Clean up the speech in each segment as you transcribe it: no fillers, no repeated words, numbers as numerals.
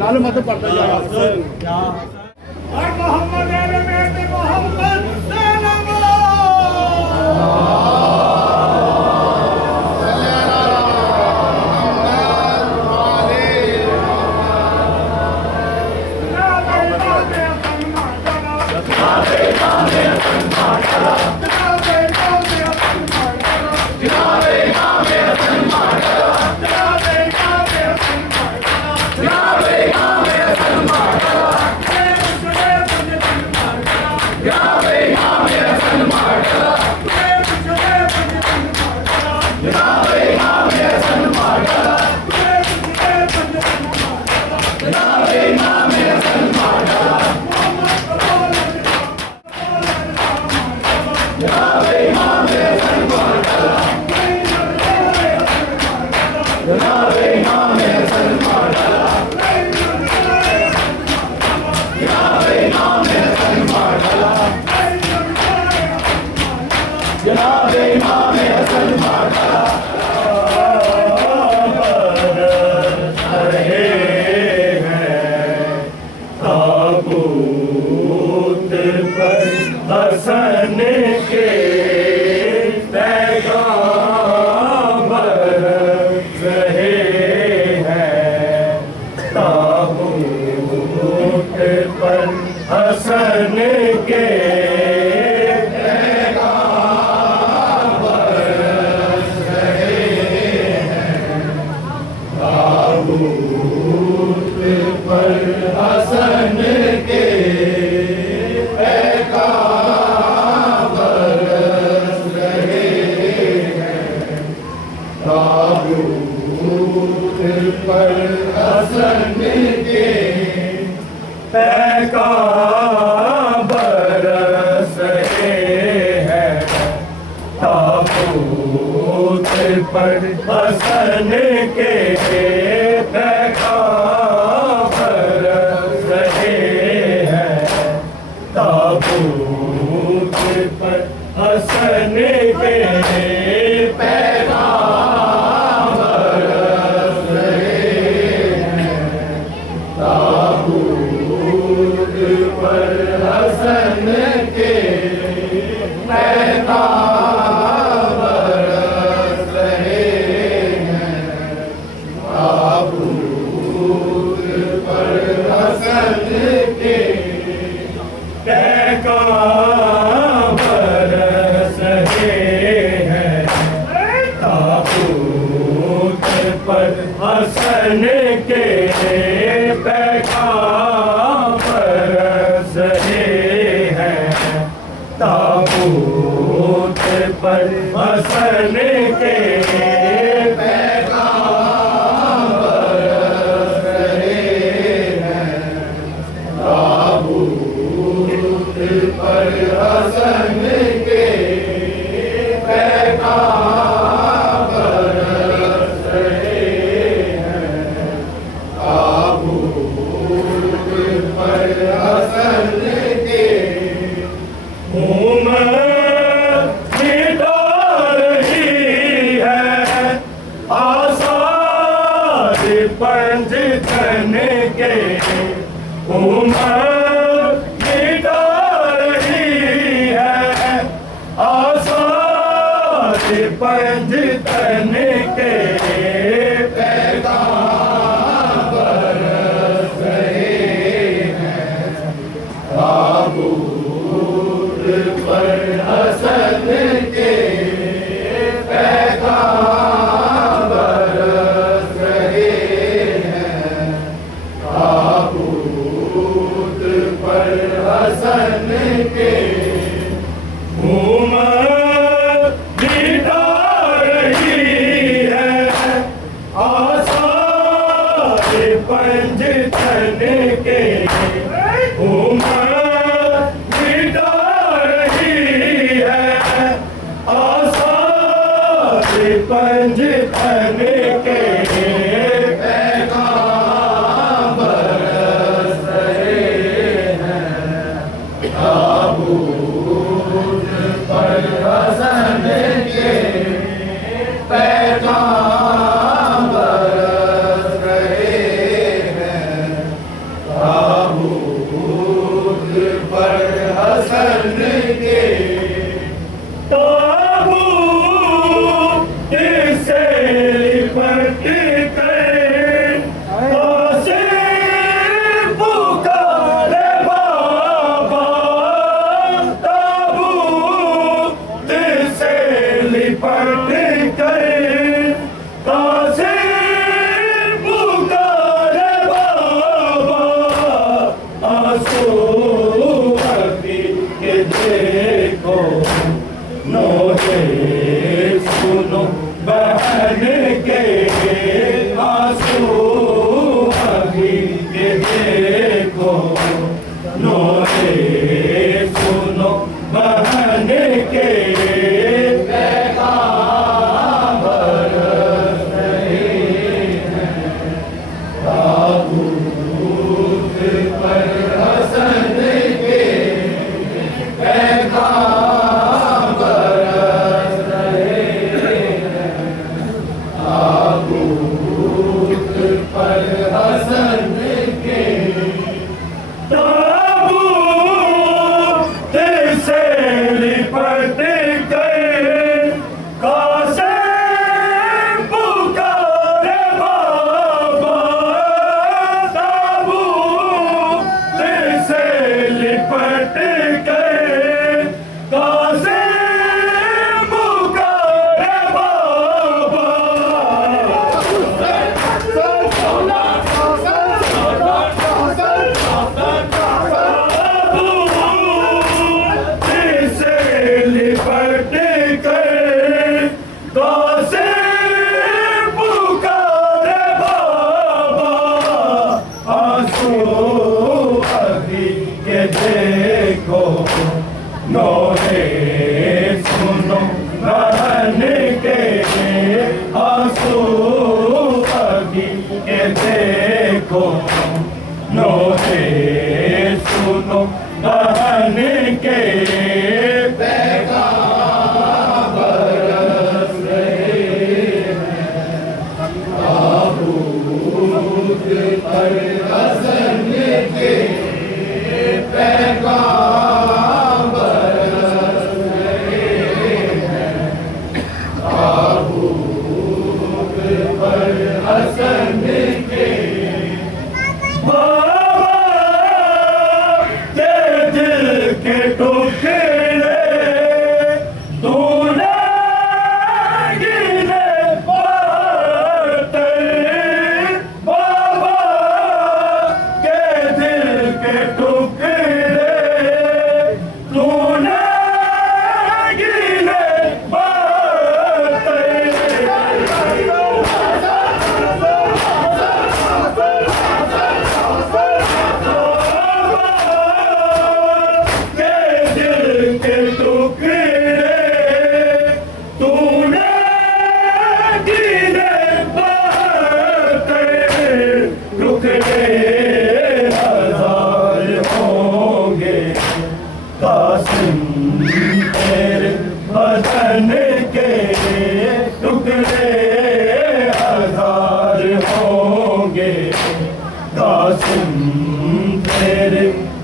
लाल मत पड़ता और मोहम्मद मोहम्मद उमर मिटा रही है आसार पंज तन के पैगाम बरस रहे हैं ताबूत पर हसन के पैगाम बरस रहे हैं ताबूत पर हसन के उमर मिटा रही है आसार पंज तन के उमर मिटा रही है आसार पंज तन के पैगाम बरस रहे हैं ताबूत पर हसन के पैगाम बरस रहे हैं ताबूत पर हसन के ताबूत से लिपट कर से पुकारे बाबा ताबूत से लिपट कर से पुकारे बाबा आंसू अभी के देखो नोहे सुनो बहन के आंसू अभी के देखो नोहे सुनो बहन के पैगाम बरस रहे हैं ताबूत पर हसन के पैगाम बरस रहे हैं ताबूत पर हसन के ताबूत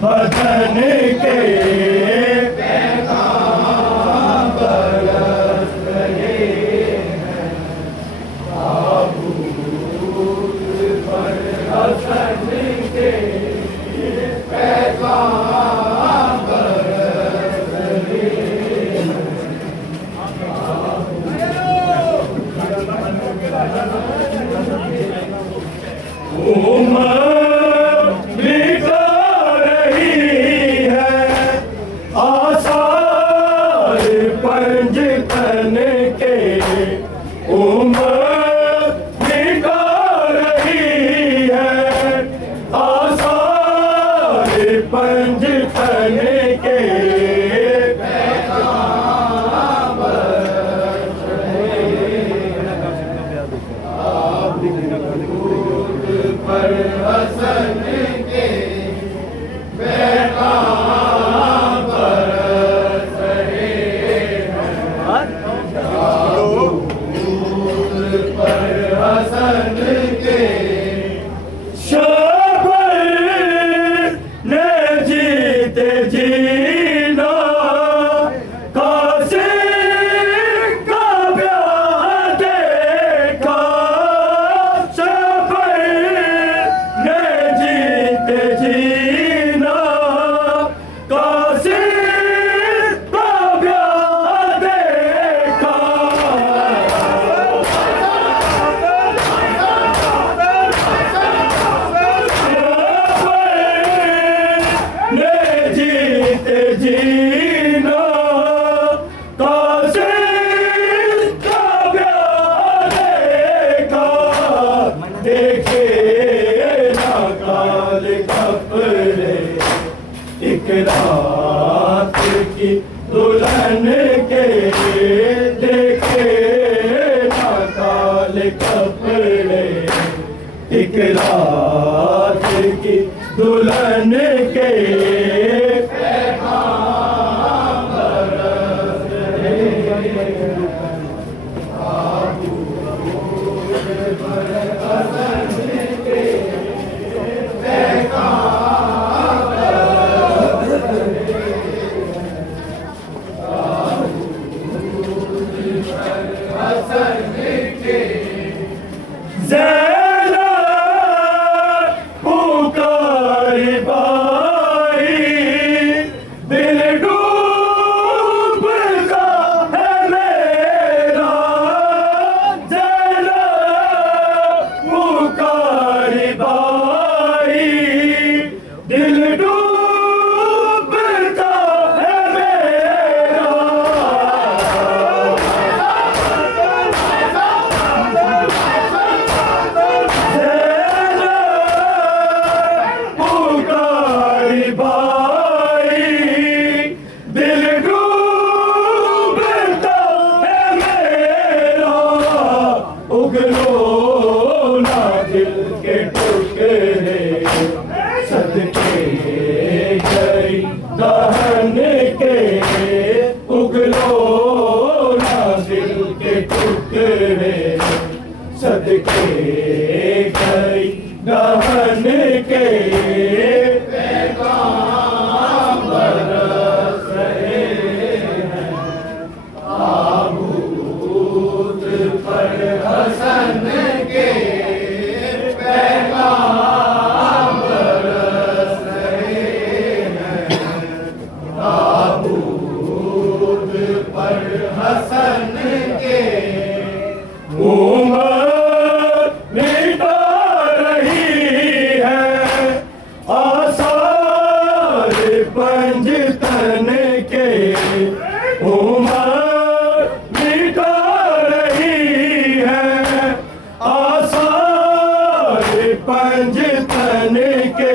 हसन के पैगाम बरस रहे हैं। ताबूत पर हसन के पैगाम बरस रहे हैं। उमर मिटा रही है आसार पंजतन के। उमर मिटा रही है आसार पंजतन के। पर हसन के पैगाम बरस रहे हैं। ताबूत पर हसन के शबर ने जीते जीना कासिम का ब्याह देखा। जीना कासिम का ब्याह देखा। ने जीते जीना कासिम का ब्याह देखा। देखे ना काल कपड़े एक रात की दुल्हन के। देखे ना काल कपड़े एक रात की दुल्हन के। पैगाम बरस रहे हैं। ताबूत पर हसन के पैगाम बरस रहे हैं। ताबूत पर हसन के पुकारी बाई दिल डूबता है मेरा। ज़रा पुकारी बाई दिल डूबता है मेरा। पुकारी बाई दिल डूबता है मेरा। उगलो ना दिल के टुकड़े सदके गई दहन के। उगलो ना दिल के टुकड़े सदके गई दहन के। पैगाम बरस रहे हैं। ताबूत पर हसन के पैगाम बरस रहे हैं। ताबूत पर हसन के उमर मिटा रही है आसार पंजतन के। उमर मिटा रही है आसार पंजतन के।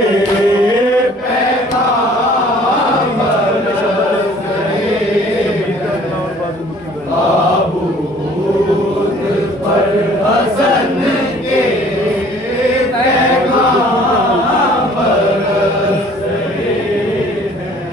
पैगाम बरस रहे हैं। ताबूत पर हसन के पैगाम बरस रहे हैं।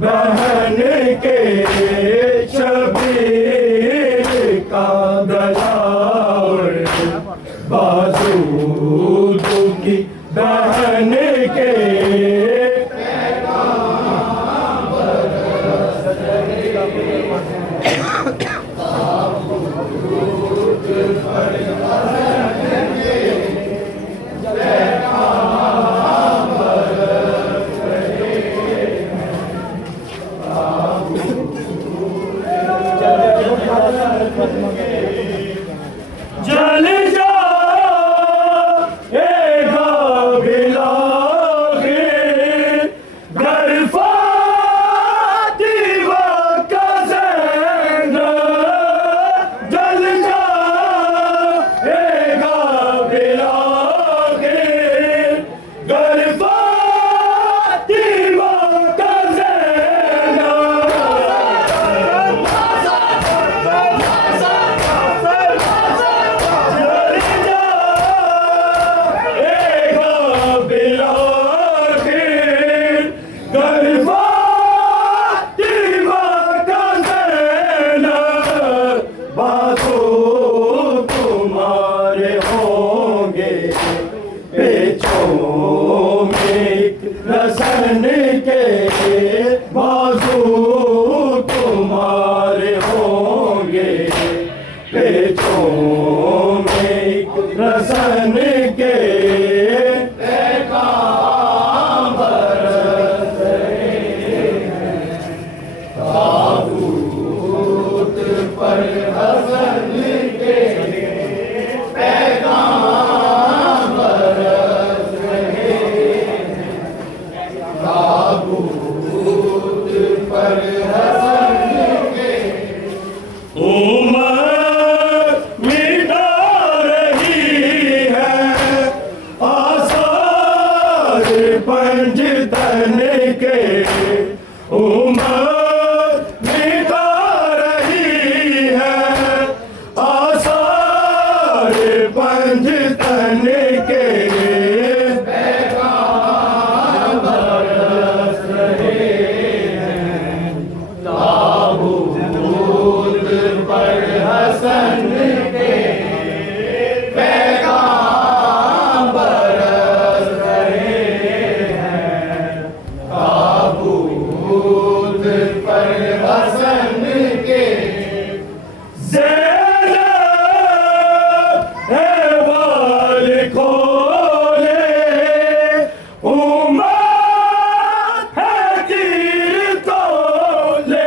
बहन के शबीर का गला और बाजू दुखी बहन के जल जाएगा बिलागे घर फातिमा का ज़हरा जल जाएगा बिलागे घर फातिमा का ज़हरा रसन के बाजू तुम्हारे होंगे पेचों में रसन के ताबूत पर हसन के पैगाम बरस रहे ताबूत पर हसन के उमर मिटा रही है आसार पंजतन के उमर मिटा रही है आसार पंजतन के हसन के पैगाम बरस रहे हैं ताबूत पर हसन के ज़ैनब है बाल खोले उमर है तीर तोले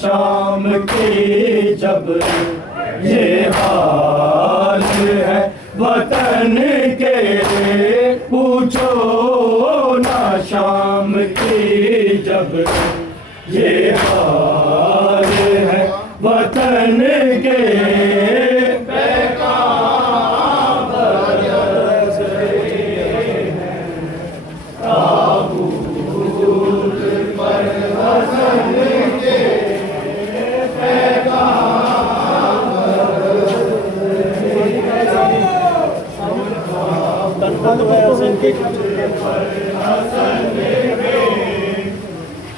शाम की जब ये हाल है वतन के पूछो ना शाम की जब ये हाल है वतन के पैगाम बरस रहे हैं ताबूत पर हसन के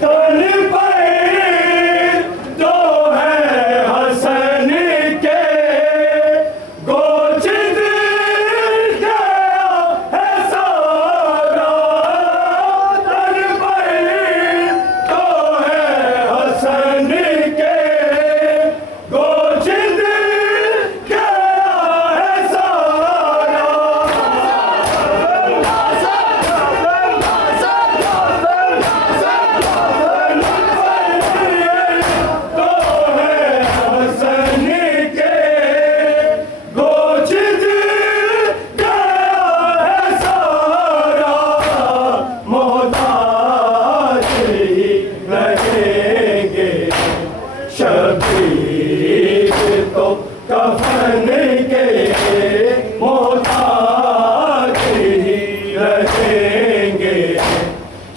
तन पर दो है हसन के गोचिद गया है सारा तन पर दो है हसन के गोचिद गया है सारा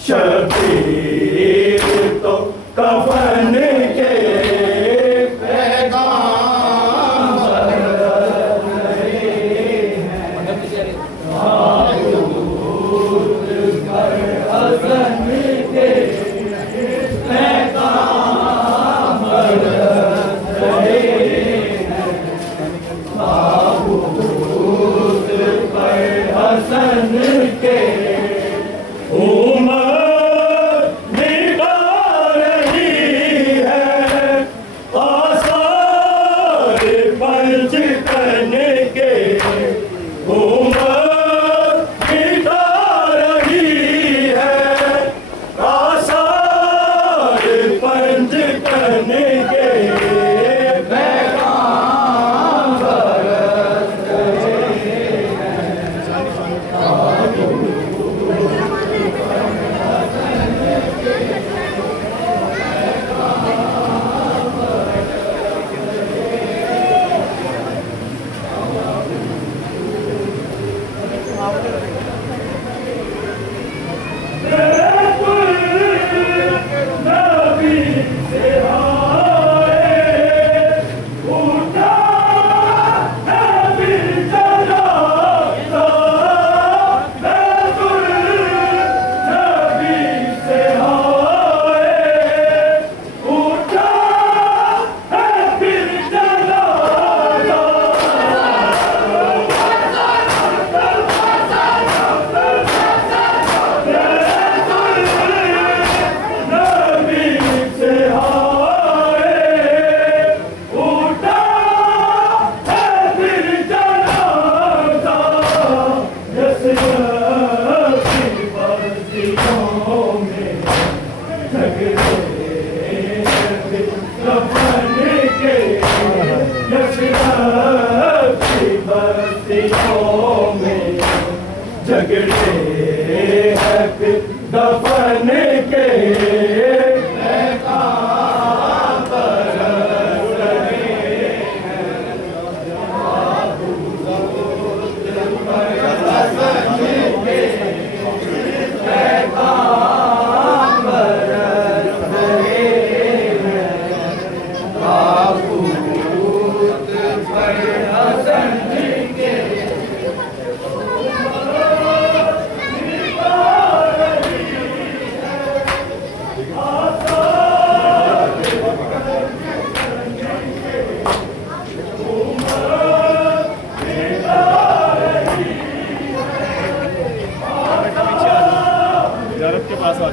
शबीर तो कफन के झगड़े हैं फिर दफन के के पास आ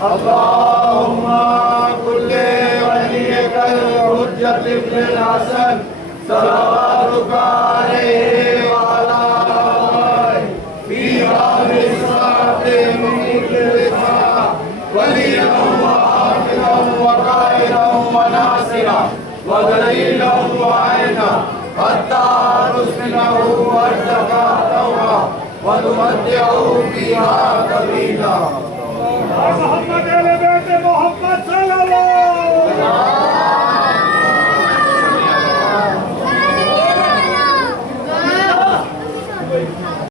अल्लाहुम्मा कुल्ले वलियकल हुज्जत इब्न हसन सल्लल्लाहु अलैहि मत जाओ बिहा कबीला मोहम्मद